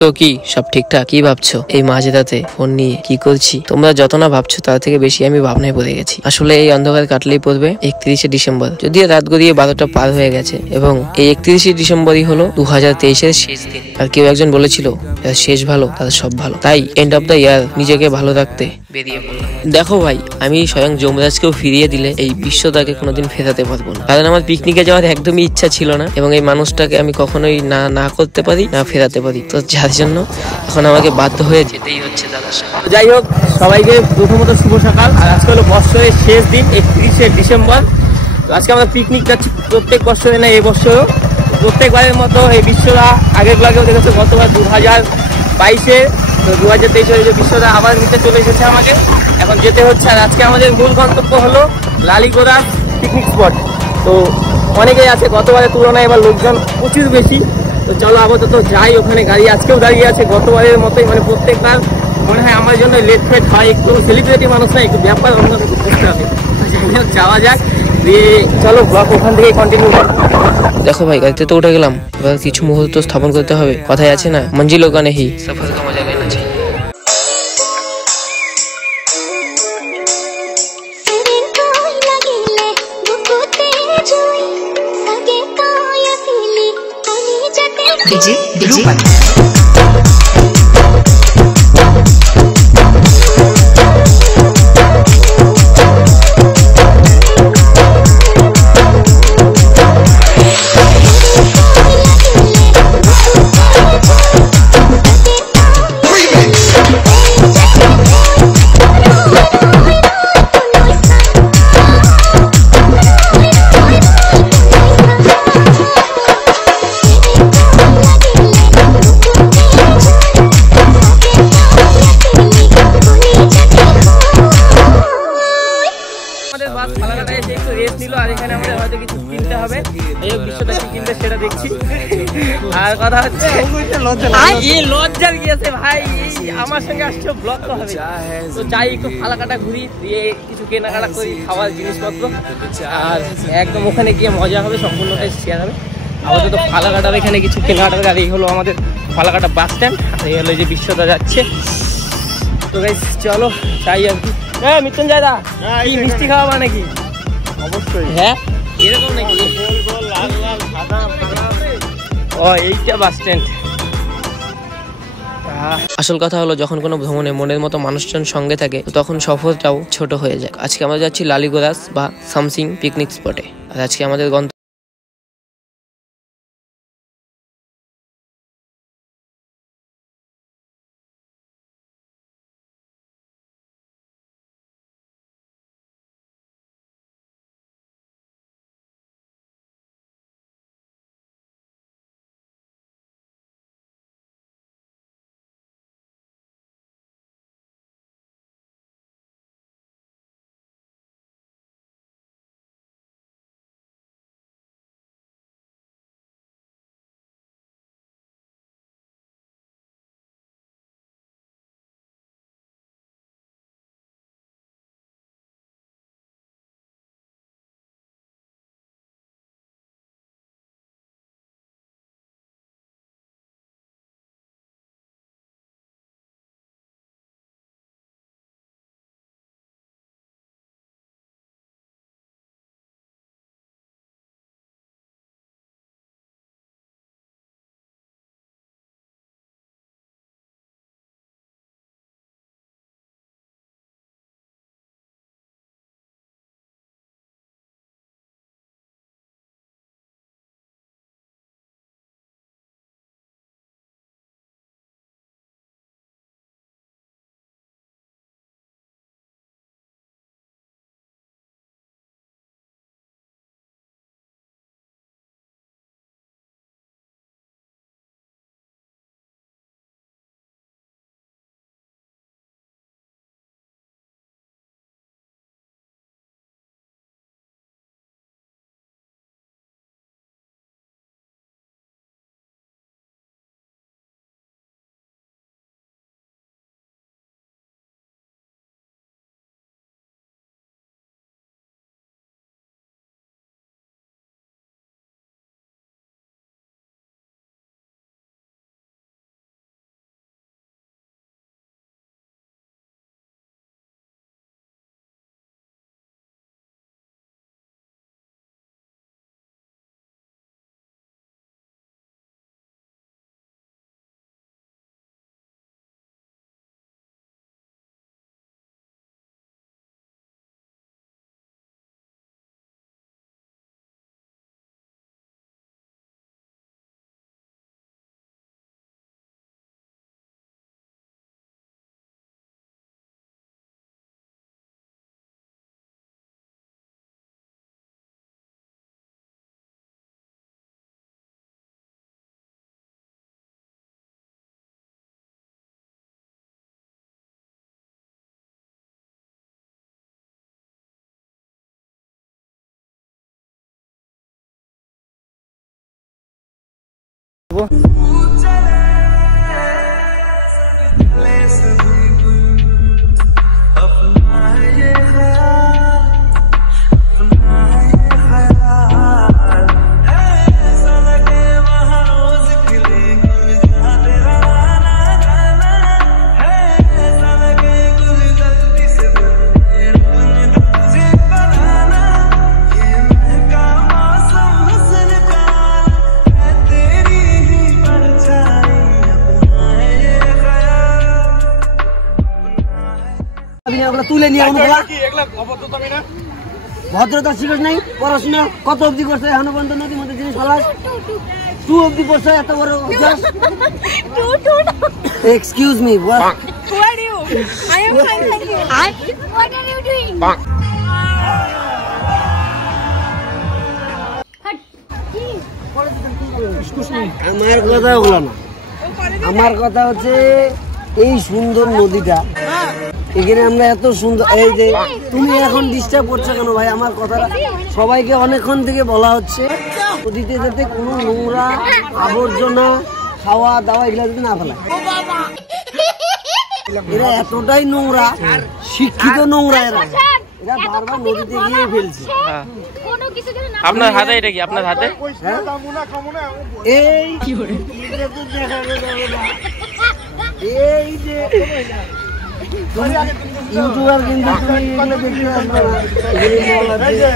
তো কি সব ঠিকঠাক? কি ভাবছো এই মাঝরাতে ফোন নিয়ে কি করছি? তোমরা যত না ভাবছো তার থেকে বেশি আমি ভাবনায় পড়ে গেছি। আসলে এই অন্ধকার কাটলেই পড়বে 31শে ডিসেম্বর, যদিও রাত গড়িয়ে 12টা পার হয়ে গেছে এবং এই 31শে ডিসেম্বরই হলো 2023-এর শেষ দিন। আর কেউ একজন বলেছিল যার শেষ ভালো তার সব ভালো, তাই এন্ড অফ দ্য ইয়ার নিজেকে ভালো রাখতে বেরিয়ে পড়লাম। দেখো ভাই, আমি স্বয়ং যমরাজকেও ফিরিয়ে দিলে এই বিশ্বটাকে কোনোদিন ফেরাতে পারবো না, কারণ আমার পিকনিকে যাওয়ার একদমই ইচ্ছা ছিল না এবং এই মানুষটাকে আমি কখনোই না না করতে পারি না ফেরাতে পারি। তো যার জন্য এখন আমাকে বাধ্য হয়ে যেতেই হচ্ছে দাদার সাথে। যাই হোক, সবাইকে প্রথমত শুভ সকাল। আর আজকে হলো বৎসরের শেষ দিন, 31শে ডিসেম্বর। তো আজকে আমরা পিকনিক যাচ্ছি, প্রত্যেক বছরে না এবছরও প্রত্যেকবারের মতো এই বিশ্বরা আগের ব্লগেও দেখেছে গতবার 2022-এ, তো 2023-এর যে বিশ্বরা আবার নিতে চলে এসেছে আমাকে, এখন যেতে হচ্ছে। আর আজকে আমাদের মূল গন্তব্য হলো লালিগোড়া পিকনিক স্পট। তো অনেকেই আছে, গতবারের তুলনায় এবার লোকজন প্রচুর বেশি। তো চলো আপাতত যাই ওখানে। গাড়ি আজকেও দাঁড়িয়ে আছে গতবারের মতোই, মানে প্রত্যেকবার মনে হয় আমার জন্য লেট ফেট হয়। একটু সেলিব্রিটি মানুষ না, একটু ব্যাপার অন্যরকম করতে হবে। যাওয়া যাক, দিয়ে চলো ব্লগ ওখান থেকে কন্টিনিউ করো। দেখো ভাই, গাড়িতে তো উঠে গেলাম, এবার কিছু মুহূর্ত স্থাপন করতে হবে। কথায় আছে না, মঞ্জিল ওখানে হি সফর কা মজা লেনা চাই। DJ Drupan. আর কথা হচ্ছে লজ্জার গিয়েছে ভাই, আমার সঙ্গে আসছে ব্লগ তো হবে। তো যাই একটু ফালাকাটা ঘুরি, দিয়ে কিছু কেনাকাটা করি, খাওয়ার জিনিসপত্র, আর একদম ওখানে গিয়ে মজা হবে, সম্পূর্ণটাই শেয়ার হবে। আমাদের তো ফালাকাটার এখানে কিছু কেনাকাটা, আর এই হলো আমাদের ফালাকাটা বাস স্ট্যান্ড, আর এই হলো যে বিশ্বটা যাচ্ছে। তো গাইস চলো যাই আর কি। হ্যাঁ মৃত্যুঞ্জয় দা, কি মিষ্টি খাওয়াবা নাকি? অবশ্যই। হ্যাঁ এরকম নাকি? ও এইটা বাস স্ট্যান্ড। আসল কথা হলো, যখন কোনো ভ্রমণে মনের মতো মানুষজন সঙ্গে থাকে তখন সফরটাও ছোট হয়ে যায়। আজকে আমরা যাচ্ছি লালিগোরাস বা সামসিং পিকনিক স্পটে, আর আজকে আমাদের গন্তব্য তুলে নিয়ে ভদ্রতা শিখেছ নাই পড়াশোনা কত অব্দি করছে হানুবন্ধ নদীর মধ্যে জিনিস ফেলাস 2 অব্দি করছে এত বড় excuse me Who are you? I am fine, thank you. What are you doing? আমার কথা হলো না, আমার কথা হচ্ছে এই সুন্দর নদীটা এখানে আমরা এত সুন্দর এই যে তুমি এখন ডিস্টার্ব করছো কেন ভাই? আমার কথাটা সবাইকে অনেকক্ষণ থেকে বলা হচ্ছে নদীতে যাতে কোনো নোংরা আবর্জনা খাওয়া দাওয়া এগুলো যাতে না ফেলায়। এরা এতটাই নোংরা, শিক্ষিত নোংরা, এরা বারবার নদীতে গিয়ে ফেলছে। আপনার হাতে এটা কি? আপনার হাতে এই এই যে ইউটিউবার কিন্তু তুমি এগুলো দেখতে আসবে না।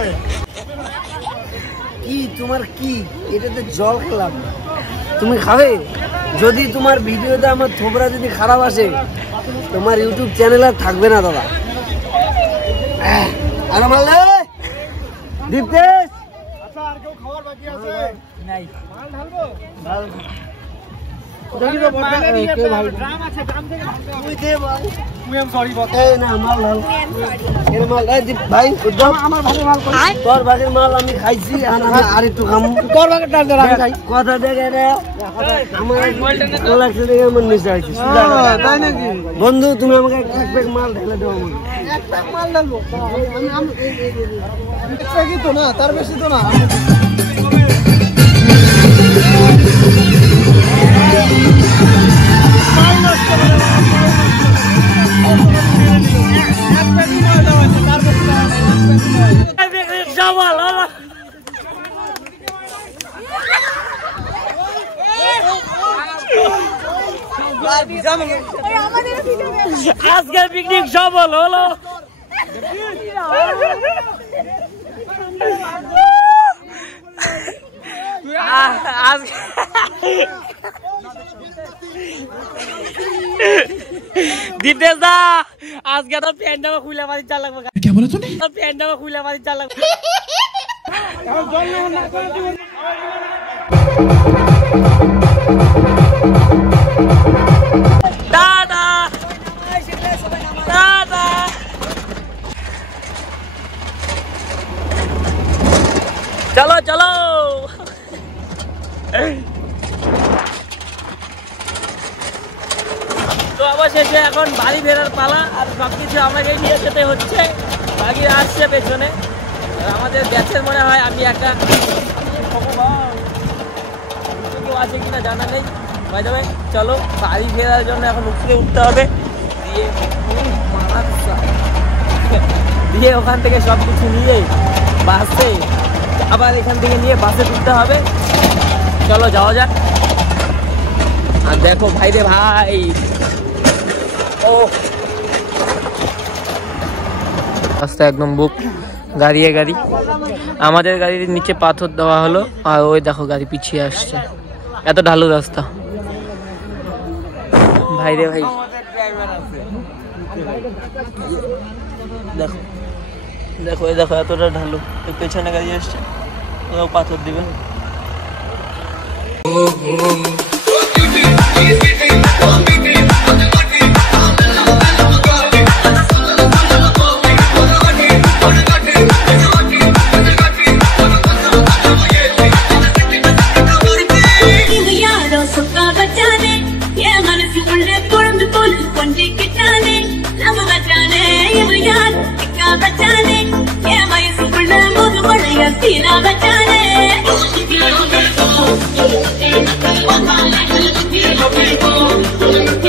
কি তোমার কি এটাতে জল খেলাম তুমি খাবে? যদি তোমার ভিডিওতে আমার থোবরা যদি খারাপ আসে তোমার ইউটিউব চ্যানেল আর থাকবে না দাদা। আর মারলে দীপদেশ তোর ভাগের মাল আমি খাইছি আর একটু খাম। কথা দেখে আমার নিচে আইছি বন্ধু, তুমি আমাকে এক প্যাক মাল ঢেলে দেবো। মাল ঢালবো তো না, তার বেশি তো না। আজকের পিকনিক সফল হলো। দীপদেশ দা আজকে তো প্যান্ডামা খুলে মারি চাল লাগবে। কে বলে তুমি? প্যান্ডামা খুলে মারি চাল লাগবে। দাদা দাদা চলো চলো। তো অবশেষে এখন বাড়ি ফেরার পালা, আর সবকিছু আমাকে নিয়ে যেতে হচ্ছে। বাকি আসছে পেছনে, আমাদের ব্যাচের মনে হয় আমি একা আছে কিনা জানা নেই। চলো বাড়ি ফেরার জন্য এখন উপরে উঠতে হবে, দিয়ে ওখান থেকে সব কিছু নিয়ে বাসে আবার এখান থেকে নিয়ে বাসে তুলতে হবে। চলো যাওয়া যাক। আর দেখো ভাই রে ভাই, ও রাস্তা একদম বুক, গাড়ি গাড়ি। আমাদের গাড়ির নিচে পাথর দেওয়া হলো, আর ওই দেখো গাড়ি পিছিয়ে আসছে। এত ঢালু রাস্তা ভাই রে ভাই। দেখো দেখো এই দেখো এতটা ঢালু, পেছনে গাড়ি আসছে, ও পাথর দিবে। बचाने One more little bit of people.